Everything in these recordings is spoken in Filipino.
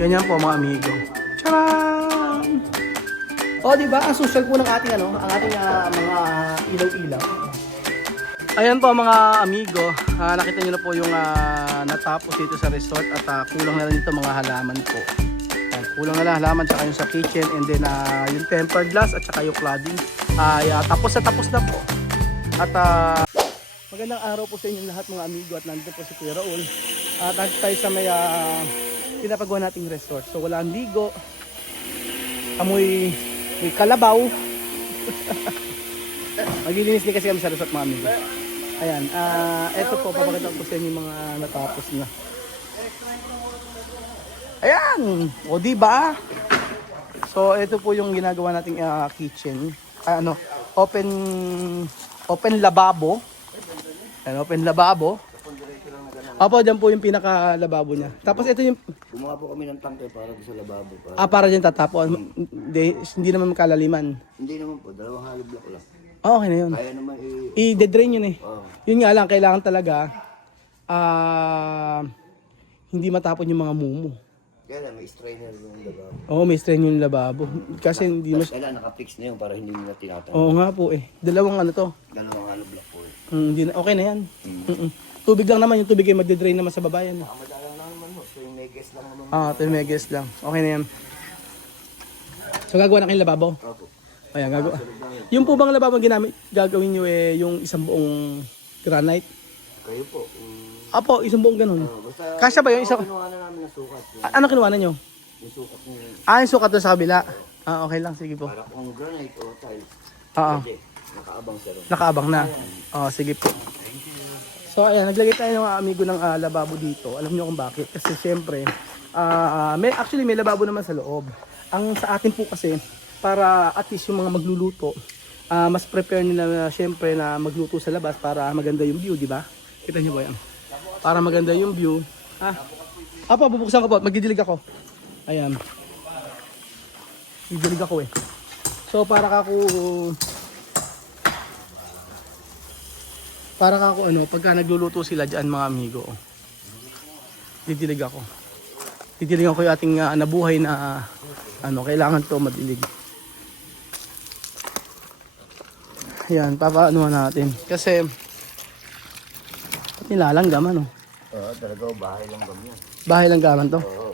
Ganyan po mga amigo. Charan! O, di ba? Ang social po ng ating ano, ang ating mga ilaw-ilaw. Ayan po mga amigo, nakita nyo na po yung natapos dito sa resort at kulang na lang dito mga halaman po. Ayan, kulang na lang halaman tsaka yung sa kitchen and then yung tempered glass at tsaka yung cladding. Tapos na po. At magandang araw po sa inyo lahat mga amigo at nandito po si Kuya Raul. At tayo sa may pinapagawa nating resort. So wala ang ligo, amoy kalabaw. Maglilinis din kasi kami sa resort mga amigo. Ayan, eto po, papakita ko sa inyo yung mga natapos na. Ayan, o diba? So, ito po yung ginagawa nating kitchen. Open lababo. Ayan, open lababo. Opo, dyan po yung pinaka-lababo niya. Tapos ito yung... Gumawa po kami ng tangke para sa lababo. Para dyan tatapon. Hindi naman makalaliman. Hindi naman po, 2 hollow block lang. Okay na yun. Kaya naman I-dedrain yun eh. Oh. Yun nga lang, kailangan talaga hindi matapon yung mga mumu. Kaya lang, may strainer yung lababo. Oo, may strain yung lababo. Kasi hindi mas... Kaya naka-fix na yun para hindi nila tinatanong. Oo nga po eh. Dalawang ano to. 2 hollow block po eh. Hindi na, okay na yan. Tubig lang naman, yung tubig ay magde-drain naman sa babayan. Madala naman mo, so yung megas lang naman. Ito yung megas lang. Okay na yan. So gagawa na kayong lababo? Opo. Ayan, gagawa. Yung po bang lababo gagawin nyo eh, yung isang buong granite? Kayo po. Apo, isang buong ganun. Basta Kasya ba yung isang... kinuha na namin ng sukat. Ano kinuha na nyo? Yung sukat niya. Yung sukat doon sa kabila. Okay lang, sige po. Para kung granite o tiles. Oo. Pwede. Nakaabang siya ron. Nakaabang na. Sige po. So ayan, naglagay tayo ng amigo ng lababo dito. Alam niyo kung bakit? Kasi siyempre, actually may lababo naman sa loob. Ang sa atin po kasi, para at least yung mga magluluto, mas prepare nila siyempre na magluto sa labas para maganda yung view, di ba? Kita niyo ba yan? Para maganda yung view. Bubuksan ko po. Magdidilig ako. Ayan. Didilig ako eh. So para kako pagka nagluluto sila diyan mga amigo. Didilig ako. Didiligan ko yung ating nabuhay na kailangan to madilig. Ayan, papaano natin. Kasi nilalanggam Oo, talaga bahay lang kami yan. Bahay lang gaman to. Oo.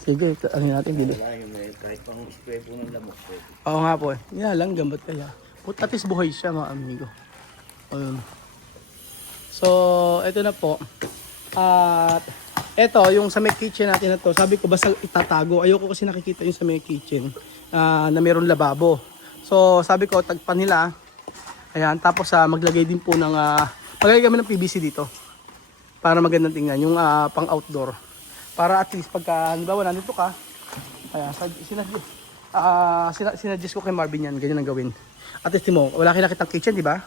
Sige, ano natin bili. Wala yung may kahit pang spray po ng lamok po. Oo nga po eh. Nilalanggam ba't kaya? At least buhay siya mga amigo. Ayun. So, ito na po. At ito, yung sa may kitchen natin na to, sabi ko basta itatago. Ayoko kasi nakikita yung sa may kitchen na mayroong lababo. So, sabi ko, tagpan nila. Ayan, tapos maglagay din po ng, maglagay kami ng PVC dito. Para magandang tingnan, yung pang outdoor. Para at least pagka, halimbawa, nandito ka, ayan, sinadjust ko kay Marvin yan, ganyan ang gawin. At least mo, wala kayo nakitang kitchen, di ba?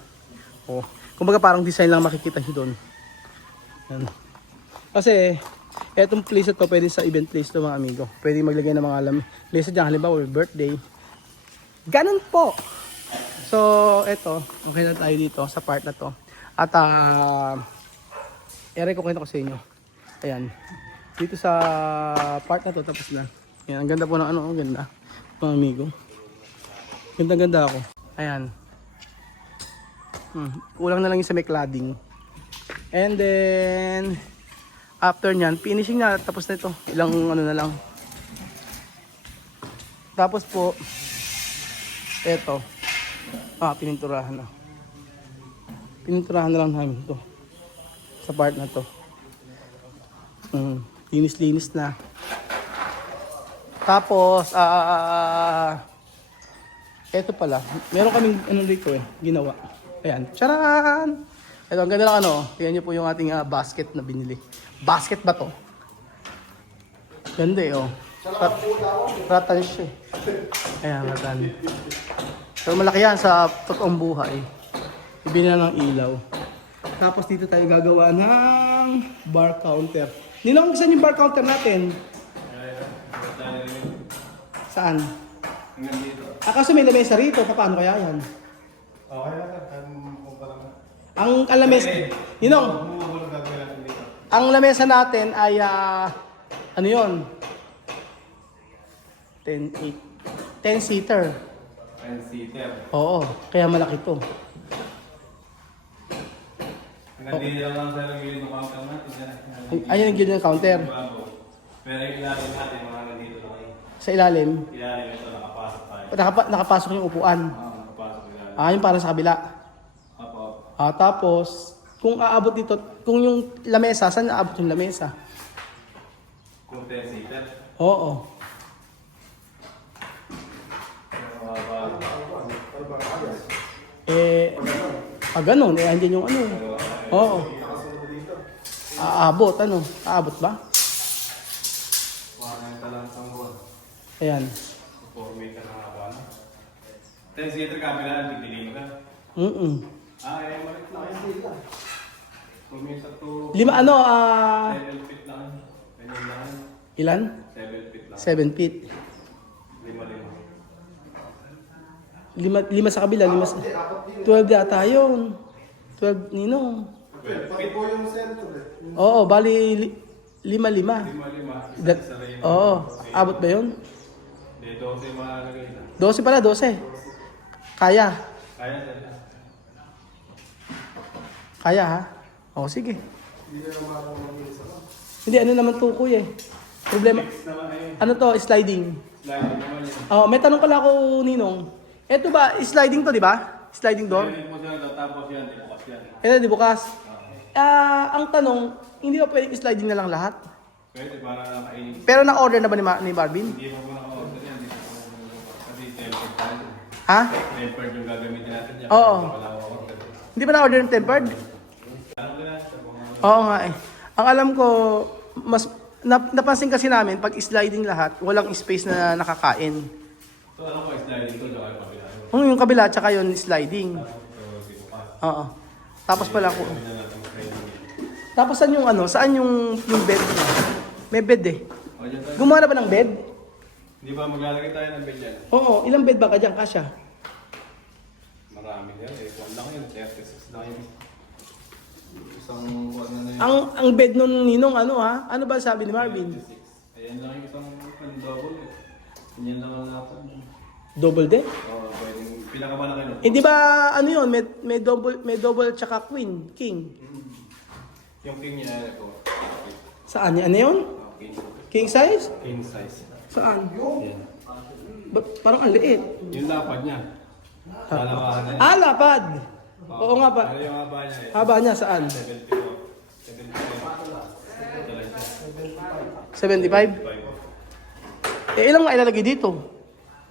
Kumbaga parang design lang makikita nyo doon. Yan. Kasi, etong place ito, pwede sa event place ito mga amigo. Pwede maglagay ng mga place dyan, halimbawa, birthday. Ganun po! So, eto, okay na tayo dito sa part na to. At, i-recommend ko sa inyo. Ayan. Dito sa part na to, tapos na. Ayan, ang ganda po ng ang ganda. Mga amigo. Ganda-ganda ako. Ayan. Kulang na lang yung sa may cladding. And then after nyan, finishing na, tapos na ito. Ilang na lang. Tapos po eto. Pininturahan na. Pininturahan na lang namin ito. Sa part na to. Linis-linis na. Tapos eto pala. Meron kaming dito ginawa. Ayan. Charan! Ito, ang ganda ng tingnan nyo po yung ating basket na binili. Basket ba to? Ganda Ratan siya Ayan, ratan. So malaki yan sa totoong buhay. Ibili na ng ilaw. Tapos dito tayo gagawa ng bar counter. Ninong, saan yung bar counter natin? Saan? Kasi may lamesa rito. Paano kaya yan? Okay lang. Ang lamesa, ang lamesa natin ay ano yon? 10-seater. 10-seater. Oo, kaya malaki to. Hindi lang sir ang gilid ng counter natin. Ayun ang gilid ng counter. Pero yung ilalim natin, mga nandito lang. Sa ilalim, Ilalim ito, nakapasok tayo. nakapasok yung upuan. Nakapasok ilalim. Yung para sa kabila. Apo. Tapos, kung aabot dito, kung yung lamesa, saan aabot yung lamesa? Kung 10-seater. Oo. Ganun. Andyan yung ano. Oo. Aabot, ano? Aabot ba? Parang talang sa buwan. Ayan. 4 meter na nga 10-seater kabila, titigilin ka. Eh, malit lang. 4 meter to... 7 feet lang. Ganyan lang. Ilan? 7 feet lang. 7 feet. 5. 5 sa kabila, 5 sa... 12 yata yun. 12 ninong. 12 feet. Oo, bali 5-5. 5. Oo, abot ba yun? Hindi, 12 malalagay na. 12 pala, 12. Kaya. Kaya talaga. Kaya ha? Oo, sige. Hindi, ano naman tukoy eh. Problema, Fix naman eh. ano to, sliding. Sliding naman yan. May tanong pala ako, Ninong. Eto ba, sliding to, di ba? Sliding door? Ayun po siya, tapos yan, di bukas yan. Eto, di bukas. Ang tanong, hindi ba pwedeng sliding na lang lahat? Pwede para kainin. Pero na-order na ba ni Barbin? Hindi mo muna ka-order yan. Hindi mo muna kasi tempered tayo. Ha? Tempered yung gagamitin natin dyan. Oo. Wala ko order. Hindi ba na-order ng tempered? Ano ba na? Sa mga... Oo nga eh. Ang alam ko, mas napansin kasi namin, pag sliding lahat, walang space na nakakain. So ano ko, sliding to, tsaka yung kabila. Yung kabila, tsaka yung sliding. So, di bukas. Oo. Tapos pala ko. Hindi na natin mag-training. Tapos saan yung ano? Saan yung bed niya? May bed eh. O, dyan tayo. Gumawa na ba ng bed? Di ba maglalagay tayo ng bed yan? Oo, ilang bed ba ka dyan, Kasya? Marami yan. Eh, kung lang yun, 36 lang yun. Isang buwan na yun. Ang bed nun Ninong, ano ha? Ano ba sabi ni Marvin? 36. Ayan lang yung isang double eh. Ganyan lang ang natin. Double deck? Oo, pwedeng pinakamalaki no? Eh di ba ano yun? May double tsaka queen, king. Yung king niya ito. Saan? Ano yun? King. King size? King size. Saan? Yan. Ba't parang ang liit? Yung lapad niya. Dalawahan na yan. Lapad! Oo nga pa. Ano yung haba niya eh? Haba niya saan? 72. 75? 75. Ilang nga ilalagay dito?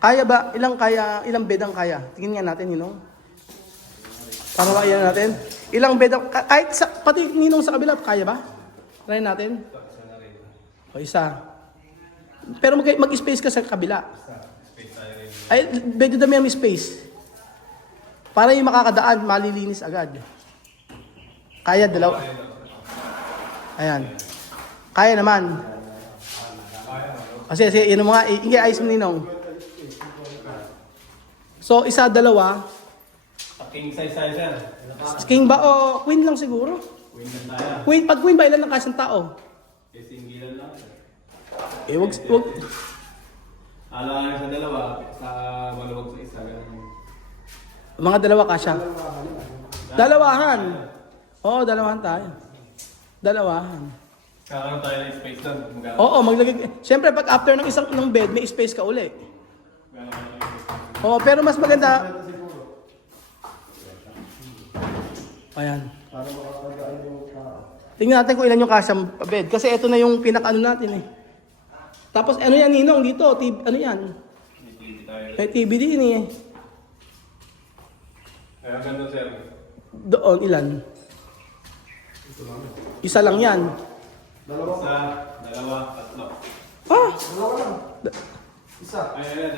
Kaya ba? Ilang bed ang kaya? Tingnan nga natin, Ninong. Para makailan natin. Ilang bed ang... Kahit pati Ninong sa kabila, kaya ba? Try natin. O isa. Pero mag-space ka sa kabila. Ay, medyo dami ang space. Para yung makakadaan, malilinis agad. Kaya dalawa. Ayan. Kaya naman. Kasi yun ang mga, i-ayos mo Ninong. So, isa, dalawa. King size size yan. King ba o queen lang siguro? Queen na tayo. Pag queen ba, ilan ang kasang tao? Eh, singilan lang. Wag. Alang sa dalawa, sa maluwag sa isa. Ganun. Mga dalawa kasya. Dalawahan. Oo, dalawahan tayo. Dalawahan. Kakaroon tayo ng space doon. Oo, maglagay. Siyempre, pag after ng bed, may space ka uli. Oo, pero mas maganda. Ayan. Tingnan natin kung ilan yung kasyang bed. Kasi ito na yung pinaka-ano natin eh. Tapos ano yan Ninong dito? Ano yan? May TV din eh. Kaya ganda sir. Doon, ilan? Isa lang yan. Isa, dalawa, tatlo. Ay,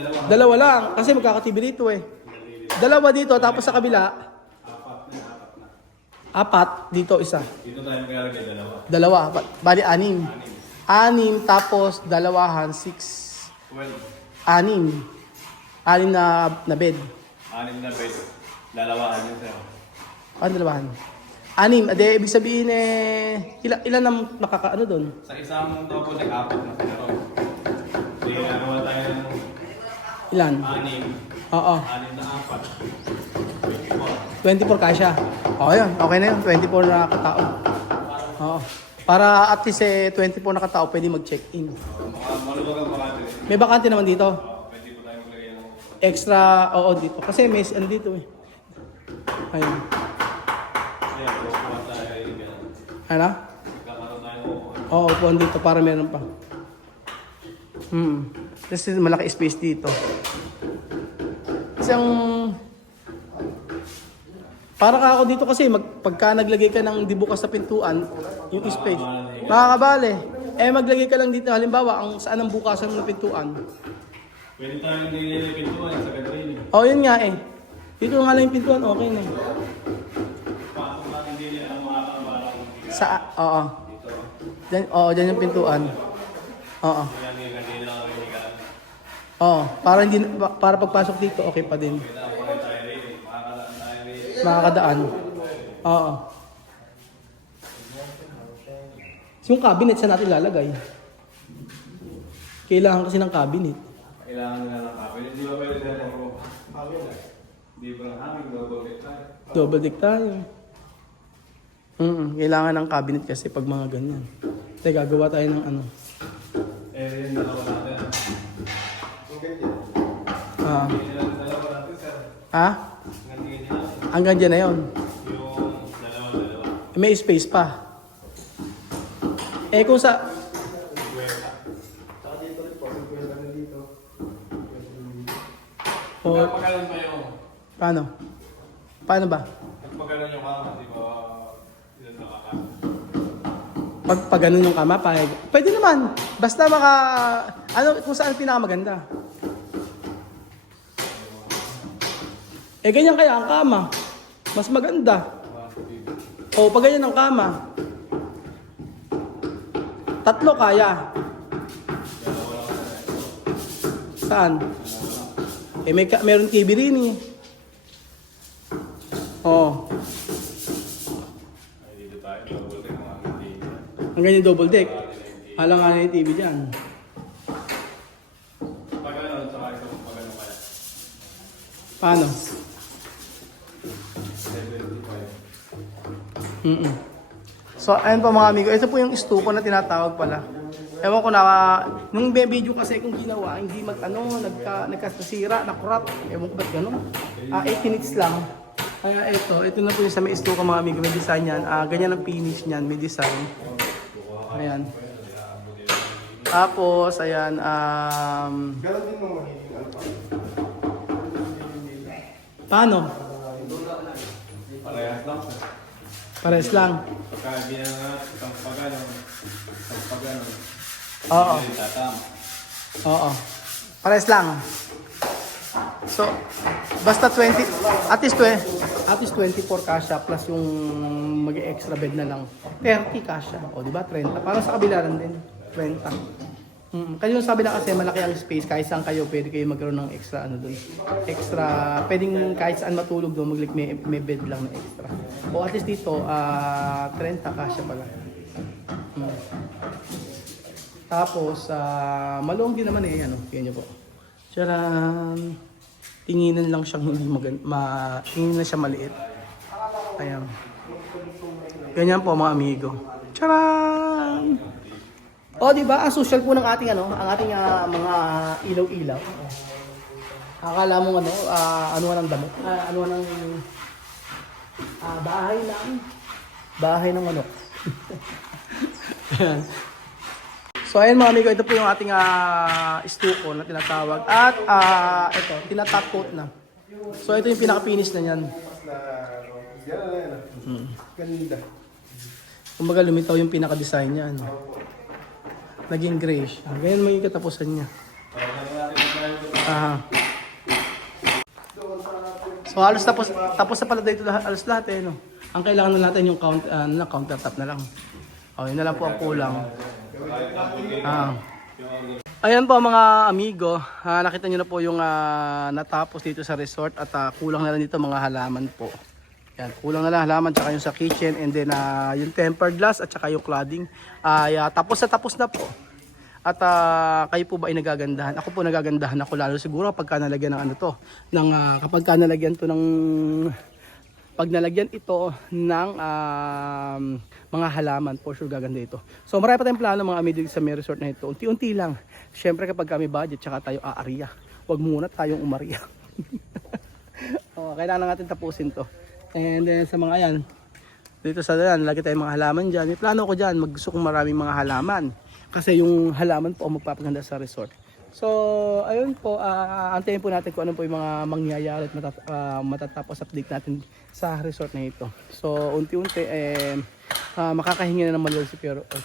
dalawa. Dalawa lang. Kasi magkaka-TV dito eh. Dalawa dito, tapos sa kabila, Apat na. 4. Dito, isa. Dito tayo maglalagay dalawa. Dalawa. Bali, 6. 6, tapos dalawahan, 6. 12. 6 na bed. 6 na bed. Lalawaan yun sir. Dalawahan. 6. Ade, ibig sabihin ilan ang makakaano doon? Sa isang double deck, 4 na sir. Hindi nagawa tayo ng Ilan? 6. Oo. 6 na 4. 24 kasya. O yun, okay na yun. 24 na katao. Oo. Para at least 24 na katao pwede mag-check-in. Maluwag ang bakante. May bakante naman dito. Pwede po tayo maglagay ng Extra, oo dito. Kasi may ano dito eh. Ayun. ayan, kukuha tayo yung ganun. Ano? Kakaroon tayo ng Oo, upuan dito para meron pa. Kasi malaki space dito. Kasi ang... Para ka ako dito kasi pagka naglagay ka ng di bukas sa pintuan, yung space, makakabali. Maglagay ka lang dito. Halimbawa, saan ang bukasan ng pintuan? Pwede tayong nililipin pintuan sa ganun. Oo, yun nga eh. Dito nga lang yung pintuan, okay na eh. Pasok natin din ang mga kabalang Oo. Dyan yung pintuan. Oo. yan yung kanila ang hinigaan. Oo, para pagpasok dito, okay pa din. Kailangan tayo rin. Makakalaan tayo rin. Makakadaan. Oo. Yung cabinet saan natin lalagay? Kailangan kasi ng cabinet. Kailangan nila ng kapit. Hindi ba pwede tayo ng Hindi ba ng hangin? Double tayo. Double deck tayo. Kailangan ng cabinet kasi pag mga ganyan. Teka, gagawa tayo ng ano. Yung dalawa natin. Ah. Yung dalawa natin, sir. Ha? Tingin natin. Hanggang dyan na yun. Yung dalawa. May space pa. Kung sa... Oh, Pagpagalan pa yung... paano? Paano ba? Pagpagalan yung kama, di ba? Hindi na nakakasok. Pag ganun yung kama, pwede naman. Basta kung saan pinakamaganda. Ganyan kaya ang kama. Mas maganda. O, pag ganyan ang kama. 3 kaya. Saan? Meron TV rin eh. Oo. Ay, dito tayo. Double deck mga hindi. Ang ganyan double deck. Halang nga na yung TV dyan. Pagpagalan, saka ito pagpagalan kaya. Paano? 75. So, ayun po mga amigo. Ito po yung estuko na tinatawag pala. Ewan ko na, nung video kasi kung ginawa, hindi nagkasira, nakurap. Ewan ko ba't gano'n? 8 minutes lang. Kaya ito na po yung sa may estuko mga amigo. May design yan. Ganyan ang finish niyan. May design. Ayan. Tapos, ayan. Paano? Parehas lang, sir. Pares lang. Pagka binangat, isang pagano. Oo. Hindi tatama. Oo. Pares lang. So, basta 20, at least 24 kasha plus yung mag-extra bed na lang. 30 kasha. O, di ba? 30. Para sa kabila rin din. 30. Kasi yung sabi na kasi malaki ang space. Kahit saan kayo, pwede kayo magkaroon ng extra ano doon. Extra, pwedeng kahit saan matulog doon, may bed lang na extra. O at least dito, 30 kasha pala. Tapos, maluwag din naman eh, ano, yan nyo po. Tcharam! Tinginan lang siyang hindi tinginan siya maliit. Ayan. Ganyan po mga amigo. Tcharam! O, di ba? Ang social po ng ating mga ilaw-ilaw. Akala mo ano ng damo? Bahay ng manok. Ayan. So ayun mga amigo, ito po yung ating estuko na tinatawag. At ito, tinatop coat na. So ito yung pinaka-finish na yan. Ganda. Kumbaga lumitaw yung pinaka-design niya. Ano. Naging grayish. Ganyan mo yung katapusan niya. So halos tapos na pala dito halos lahat eh. No? Ang kailangan na natin yung countertop na lang. O, yun na lang po ang kulang. Ayan po mga amigo, nakita nyo na po yung natapos dito sa resort at kulang na lang dito mga halaman po. Yan, kulang na lang halaman tsaka yung sa kitchen and then yung tempered glass at tsaka yung cladding. Tapos na po. At kayo po ba ay nagagandahan? Ako po nagagandahan ako lalo siguro kapag nalagyan ng ano to, ng kapag nalagyan to ng pag nalagyan ito ng mga halaman, for sure gaganda ito. So marami pa tayong plano mga amigo sa may resort na ito. Unti-unti lang. Syempre kapag kami budget, tsaka tayo aariya. Huwag muna tayong umariya. Kailangan natin tapusin to. And then sa mga yan, dito sa yan, lagi tayong mga halaman dyan. May plano ko dyan, gusto kong maraming mga halaman. Kasi yung halaman po ang magpapaganda sa resort. So, ayun po, antayin po natin kung ano po yung mga mangyayari at matatapos update natin sa resort na ito. So, unti-unti, makakahingi na ng maluwag si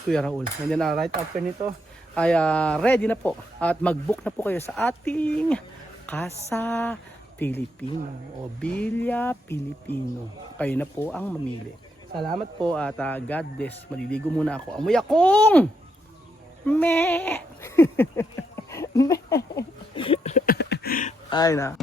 Kuya Raul. And then, right after nito, ay ready na po at mag-book na po kayo sa ating Casa Pilipino o Villa Pilipino. Kayo na po ang mamili. Salamat po at God bless. Maliligo muna ako. Amoy akong! Meh! Ay na.